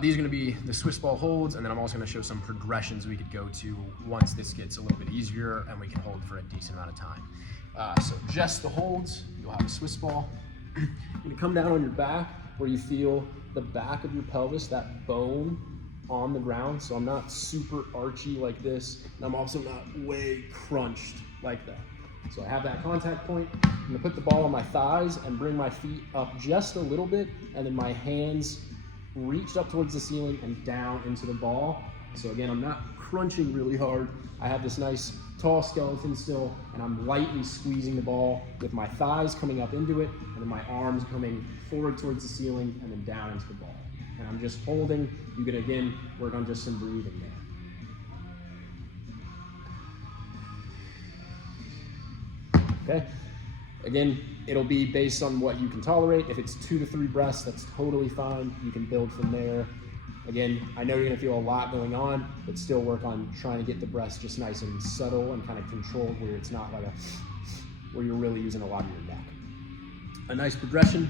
These are gonna be the Swiss ball holds, and then I'm also gonna show some progressions we could go to once this gets a little bit easier and we can hold for a decent amount of time. So just the holds, you'll have a Swiss ball. You're gonna come down on your back where you feel the back of your pelvis, that bone on the ground. So I'm not super archy like this, and I'm also not way crunched like that. So I have that contact point. I'm gonna put the ball on my thighs and bring my feet up just a little bit, and then my hands reached up towards the ceiling and down into the ball. So again, I'm not crunching really hard. I have this nice tall skeleton still, and I'm lightly squeezing the ball with my thighs coming up into it, and then my arms coming forward towards the ceiling and then down into the ball. And I'm just holding. You can again work on just some breathing there. Okay. Again, it'll be based on what you can tolerate. If it's 2 to 3 breaths, that's totally fine. You can build from there. Again, I know you're gonna feel a lot going on, but still work on trying to get the breaths just nice and subtle and kind of controlled, where it's not like where you're really using a lot of your neck. A nice progression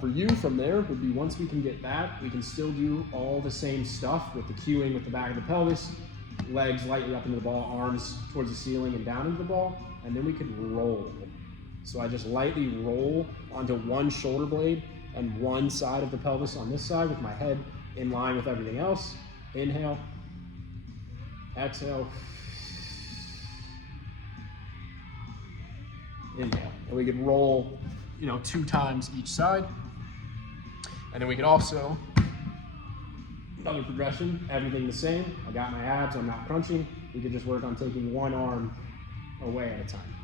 for you from there would be, once we can get that, we can still do all the same stuff with the cueing with the back of the pelvis, legs lightly up into the ball, arms towards the ceiling and down into the ball, and then we could roll. So I just lightly roll onto one shoulder blade and one side of the pelvis on this side with my head in line with everything else. Inhale, exhale, inhale. And we could roll, 2 times each side. And then we could also, another progression, everything the same. I got my abs, I'm not crunching. We could just work on taking one arm away at a time.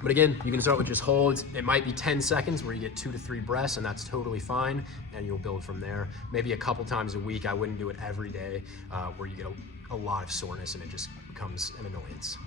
But again, you can start with just holds. It might be 10 seconds where you get 2 to 3 breaths, and that's totally fine, and you'll build from there. Maybe a couple times a week. I wouldn't do it every day, where you get a lot of soreness and it just becomes an annoyance.